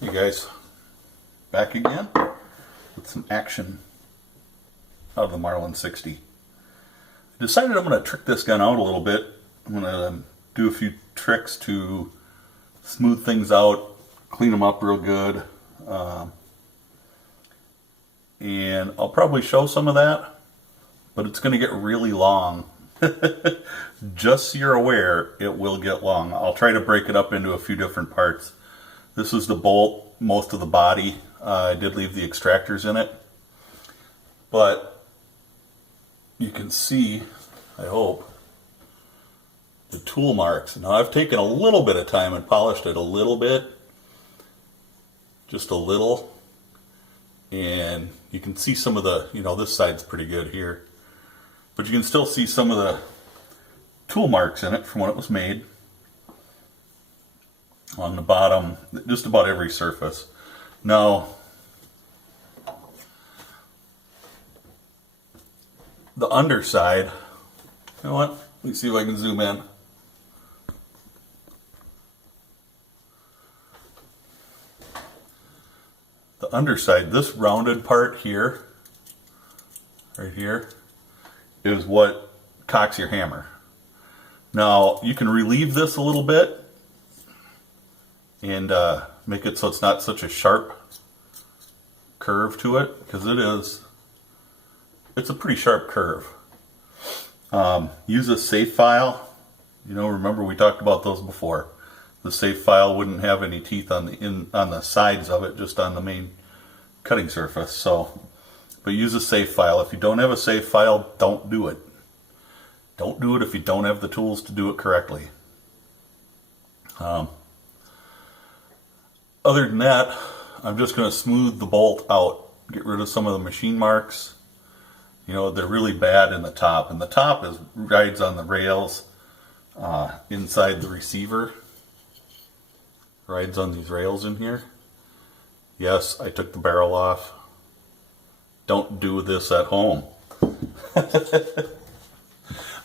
Hey guys, back again with some action out of the Marlin 60. I decided I'm going to trick this gun out a little bit. I'm going to do a few tricks to smooth things out, clean them up real good, and I'll probably show some of that, but it's going to get really long. Just so you're aware, it will get long. I'll try to break it up into a few different parts. This is the bolt, most of the body. I did leave the extractors in it. But you can see, I hope, the tool marks. Now I've taken a little bit of time and polished it a little bit. Just a little. And you can see some of the, this side's pretty good here. But you can still see some of the tool marks in it from when it was made. On the bottom, just about every surface. Now, the underside, you know what? Let me see if I can zoom in. The underside, this rounded part here, right here, is what cocks your hammer. Now, you can relieve this a little bit and make it so it's not such a sharp curve to it, because it's a pretty sharp curve. Use a safe file. Remember we talked about those before. The safe file wouldn't have any teeth on the sides of it, just on the main cutting surface. But use a safe file. If you don't have a safe file, don't do it. Don't do it if you don't have the tools to do it correctly. Other than that, I'm just going to smooth the bolt out, get rid of some of the machine marks. They're really bad in the top, and the top rides on the rails inside the receiver. Rides on these rails in here. Yes, I took the barrel off. Don't do this at home.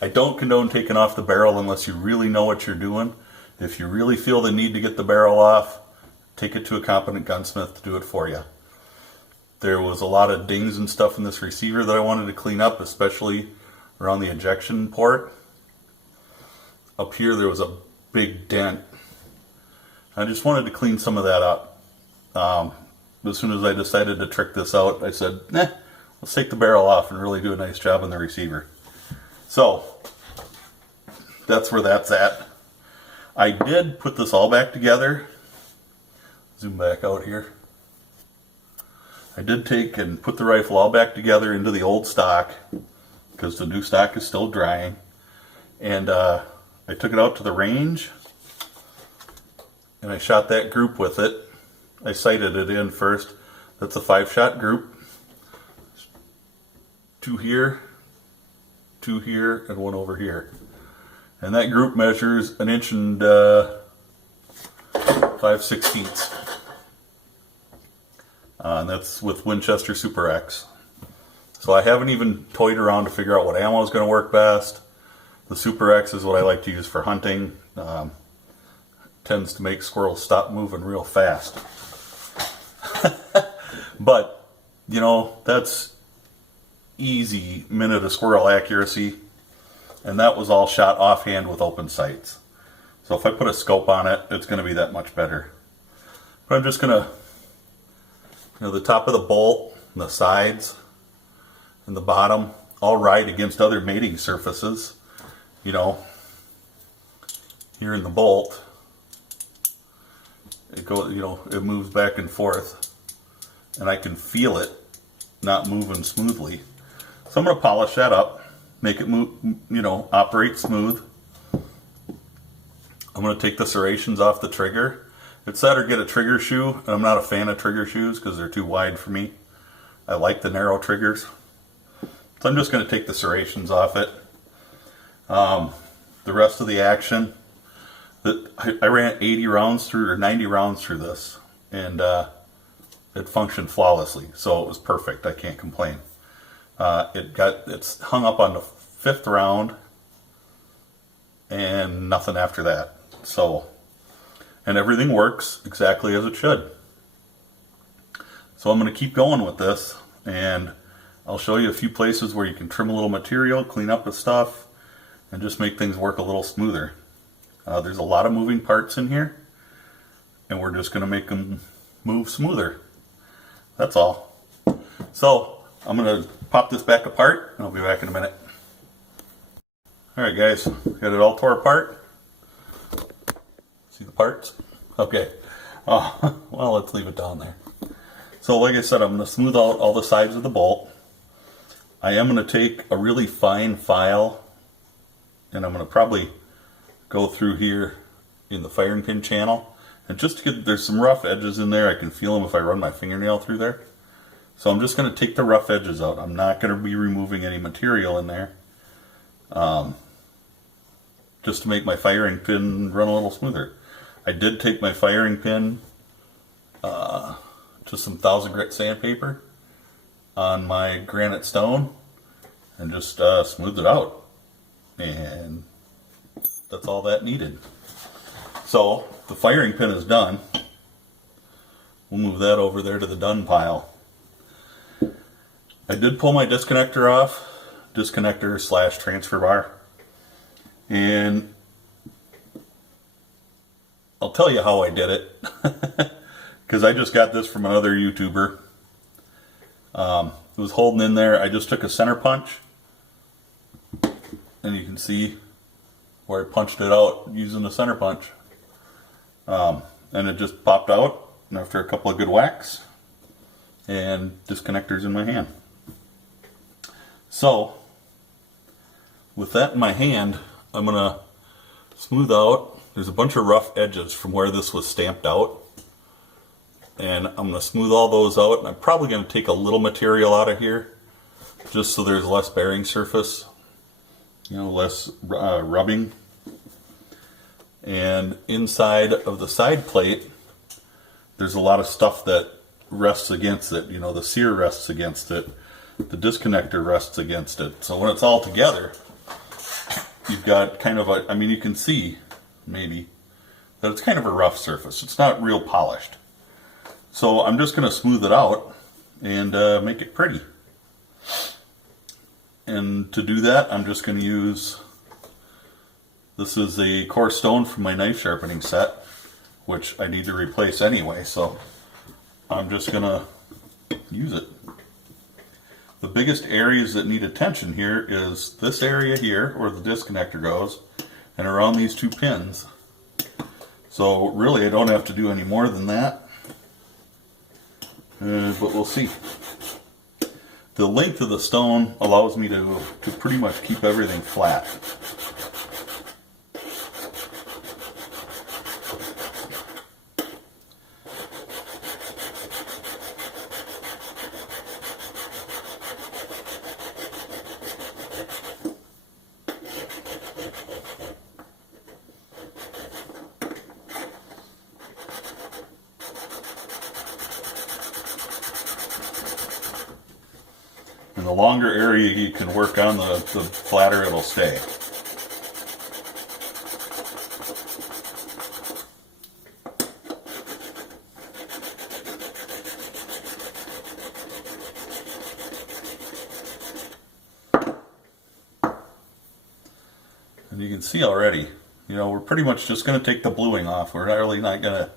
I don't condone taking off the barrel unless you really know what you're doing. If you really feel the need to get the barrel off, take it to a competent gunsmith to do it for you. There was a lot of dings and stuff in this receiver that I wanted to clean up, especially around the ejection port. Up here there was a big dent. I just wanted to clean some of that up. As soon as I decided to trick this out, I said, let's take the barrel off and really do a nice job on the receiver. So, that's where that's at. I did put this all back together. Zoom back out here. I did take and put the rifle all back together into the old stock, because the new stock is still drying. And I took it out to the range, and I shot that group with it. I sighted it in first. That's a 5-shot group. 2 here, 2 here, and 1 over here. And that group measures 1 inch and 5/16. And that's with Winchester Super X. So I haven't even toyed around to figure out what ammo is going to work best. The Super X is what I like to use for hunting. Tends to make squirrels stop moving real fast. But, that's easy minute a squirrel accuracy. And that was all shot offhand with open sights. So if I put a scope on it, it's going to be that much better. But I'm just going to, the top of the bolt, and the sides, and the bottom, all ride against other mating surfaces. Here in the bolt, it goes, it moves back and forth, and I can feel it not moving smoothly. So I'm going to polish that up, make it move, operate smooth. I'm going to take the serrations off the trigger. It's that or get a trigger shoe, and I'm not a fan of trigger shoes because they're too wide for me. I like the narrow triggers. So I'm just going to take the serrations off it. The rest of the action, I ran 80 rounds through, or 90 rounds through this, and it functioned flawlessly, so it was perfect. I can't complain. It's hung up on the 5th round, and nothing after that. So, and everything works exactly as it should. So I'm going to keep going with this, and I'll show you a few places where you can trim a little material, clean up the stuff, and just make things work a little smoother. There's a lot of moving parts in here, and we're just going to make them move smoother. That's all. So I'm going to pop this back apart, and I'll be back in a minute. Alright guys, got it all tore apart. See the parts? Okay. Well, let's leave it down there. So like I said, I'm going to smooth out all the sides of the bolt. I am going to take a really fine file, and I'm going to probably go through here in the firing pin channel. And just to get, there's some rough edges in there. I can feel them if I run my fingernail through there. So I'm just going to take the rough edges out. I'm not going to be removing any material in there. Just to make my firing pin run a little smoother. I did take my firing pin to some 1000 grit sandpaper on my granite stone and just smoothed it out. And that's all that needed. So the firing pin is done. We'll move that over there to the done pile. I did pull my disconnector off, disconnector / transfer bar, and I'll tell you how I did it, because I just got this from another YouTuber. It was holding in there. I just took a center punch, and you can see where I punched it out using a center punch. And it just popped out, and after a couple of good whacks, and disconnectors in my hand. So, with that in my hand, I'm going to smooth out. There's a bunch of rough edges from where this was stamped out. And I'm going to smooth all those out. And I'm probably going to take a little material out of here, just so there's less bearing surface, you know, less rubbing. And inside of the side plate, there's a lot of stuff that rests against it. You know, the sear rests against it. The disconnector rests against it. So when it's all together, you've got kind of a, I mean, you can see maybe that it's kind of a rough surface. It's not real polished. So I'm just going to smooth it out and make it pretty. And to do that, I'm just going to use, this is a coarse stone from my knife sharpening set, which I need to replace anyway, so I'm just going to use it. The biggest areas that need attention here is this area here, where the disconnector goes, and around these two pins. So really I don't have to do any more than that, but we'll see. The length of the stone allows me to pretty much keep everything flat. And the longer area you can work on, the flatter it'll stay. And you can see already, you know, we're pretty much just going to take the bluing off. We're really not going to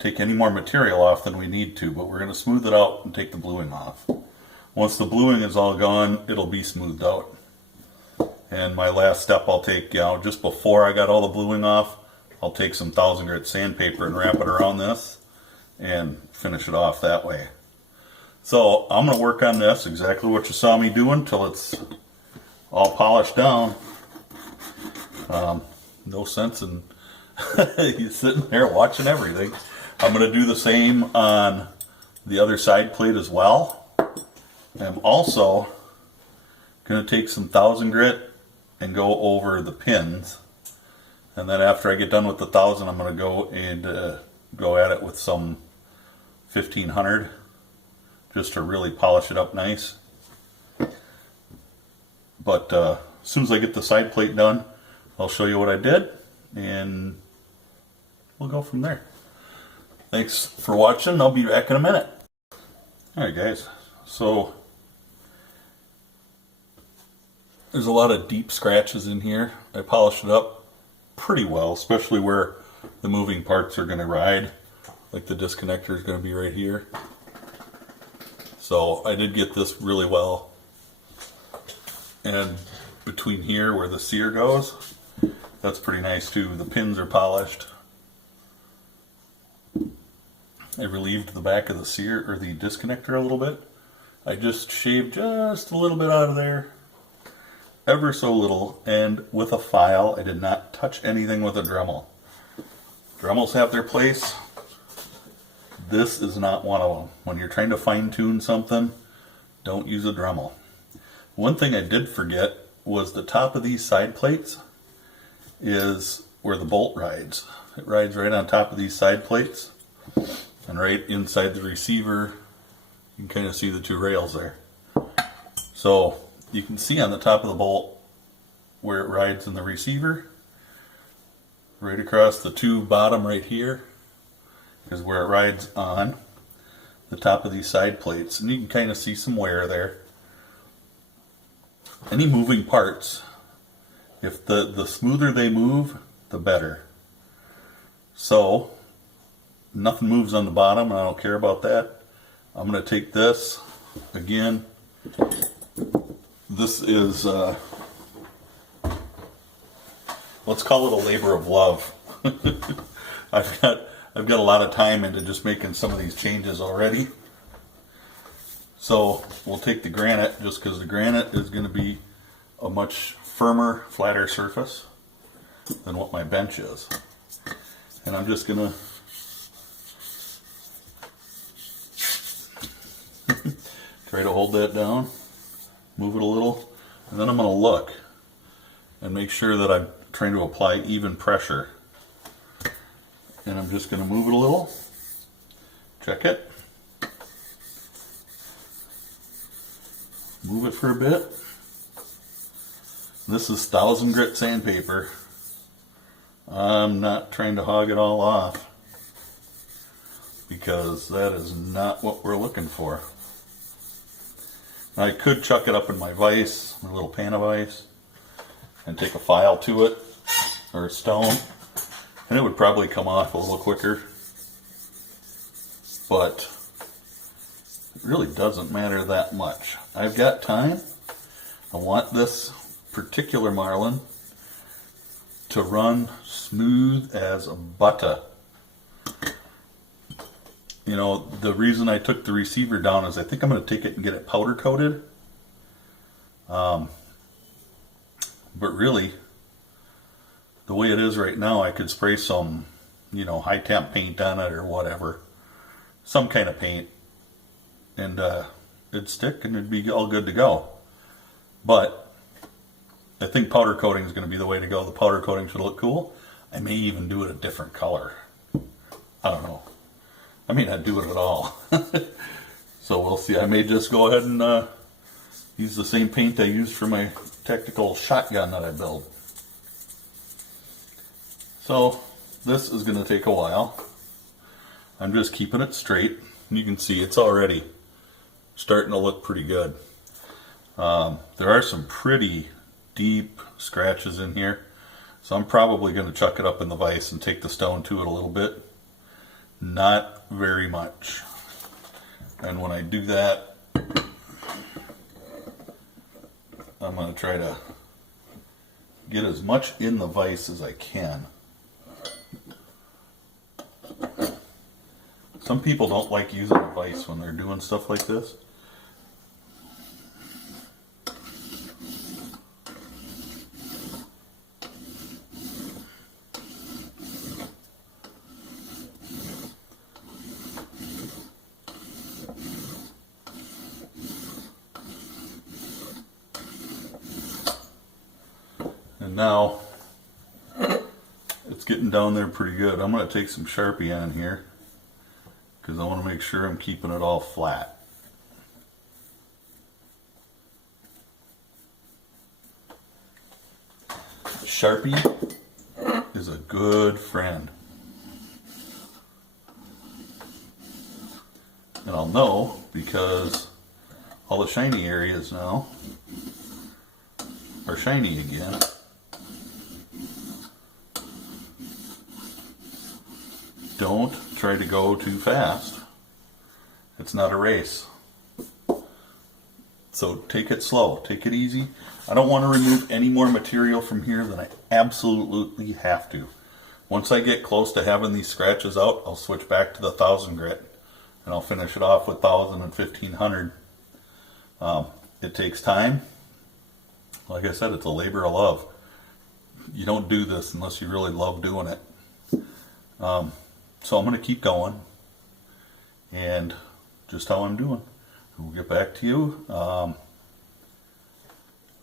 take any more material off than we need to, but we're going to smooth it out and take the bluing off. Once the bluing is all gone, it'll be smoothed out. And my last step I'll take, you know, just before I got all the bluing off, I'll take some 1000 grit sandpaper and wrap it around this and finish it off that way. So I'm going to work on this, exactly what you saw me doing, till it's all polished down. No sense in you sitting there watching everything. I'm going to do the same on the other side plate as well. I'm also going to take some 1000 grit and go over the pins, and then after I get done with the 1000, I'm going to go and go at it with some 1500 just to really polish it up nice. But as soon as I get the side plate done, I'll show you what I did, and we'll go from there. Thanks for watching. I'll be back in a minute. Alright guys, so there's a lot of deep scratches in here. I polished it up pretty well, especially where the moving parts are going to ride. Like the disconnector is going to be right here. So I did get this really well. And between here where the sear goes, that's pretty nice too. The pins are polished. I relieved the back of the sear or the disconnector a little bit. I just shaved just a little bit out of there, ever so little, and with a file. I did not touch anything with a Dremel. Dremels have their place. This is not one of them. When you're trying to fine tune something, don't use a Dremel. One thing I did forget was the top of these side plates is where the bolt rides. It rides right on top of these side plates. And right inside the receiver, you can kind of see the two rails there. So you can see on the top of the bolt where it rides in the receiver. Right across the tube bottom right here is where it rides on the top of these side plates. And you can kind of see some wear there. Any moving parts, if the smoother they move, the better. So nothing moves on the bottom, and I don't care about that. I'm going to take this again. This is let's call it a labor of love. I've got a lot of time into just making some of these changes already. So we'll take the granite, just because the granite is going to be a much firmer, flatter surface than what my bench is. And I'm just going to try to hold that down, move it a little, and then I'm going to look and make sure that I'm trying to apply even pressure. And I'm just going to move it a little, check it, move it for a bit. This is 1000 grit sandpaper. I'm not trying to hog it all off, because that is not what we're looking for. I could chuck it up in my vise, my little pan of ice, and take a file to it, or a stone, and it would probably come off a little quicker. But it really doesn't matter that much. I've got time. I want this particular Marlin to run smooth as butter. You know, the reason I took the receiver down is I think I'm going to take it and get it powder coated. But really, the way it is right now, I could spray some, you know, high temp paint on it or whatever. Some kind of paint. And it'd stick and it'd be all good to go. But I think powder coating is going to be the way to go. The powder coating should look cool. I may even do it a different color. I don't know. I may not do it at all. So we'll see. I may just go ahead and use the same paint I used for my tactical shotgun that I built. So this is going to take a while. I'm just keeping it straight. You can see it's already starting to look pretty good. There are some pretty deep scratches in here, so I'm probably going to chuck it up in the vise and take the stone to it a little bit. Not very much. And when I do that, I'm going to try to get as much in the vise as I can. Some people don't like using a vise when they're doing stuff like this. And now it's getting down there pretty good. I'm going to take some Sharpie on here because I want to make sure I'm keeping it all flat. Sharpie is a good friend. And I'll know because all the shiny areas now are shiny again. Don't try to go too fast. It's not a race. So take it slow, take it easy. I don't want to remove any more material from here than I absolutely have to. Once I get close to having these scratches out, I'll switch back to the 1000 grit and I'll finish it off with 1000 and 1500. It takes time. Like I said, it's a labor of love. You don't do this unless you really love doing it. So I'm going to keep going and just how I'm doing. We'll get back to you. I'm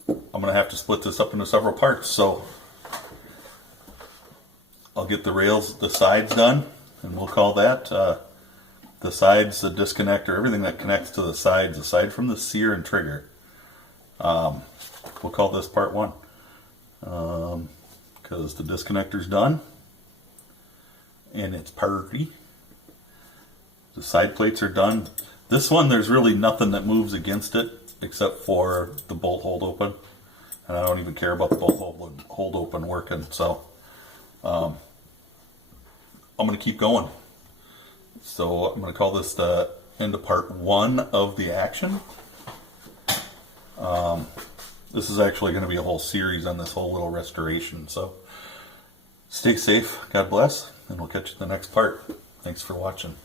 going to have to split this up into several parts. So I'll get the rails, the sides done, and we'll call that the sides, the disconnector, everything that connects to the sides aside from the sear and trigger. We'll call this part 1 because the disconnector's done and it's purty. The side plates are done. This one, there's really nothing that moves against it except for the bolt hold open, and I don't even care about the bolt hold open working. So I'm going to keep going. So I'm going to call this the end of part 1 of the action. This is actually going to be a whole series on this whole little restoration. So stay safe, God bless, and we'll catch you in the next part. Thanks for watching.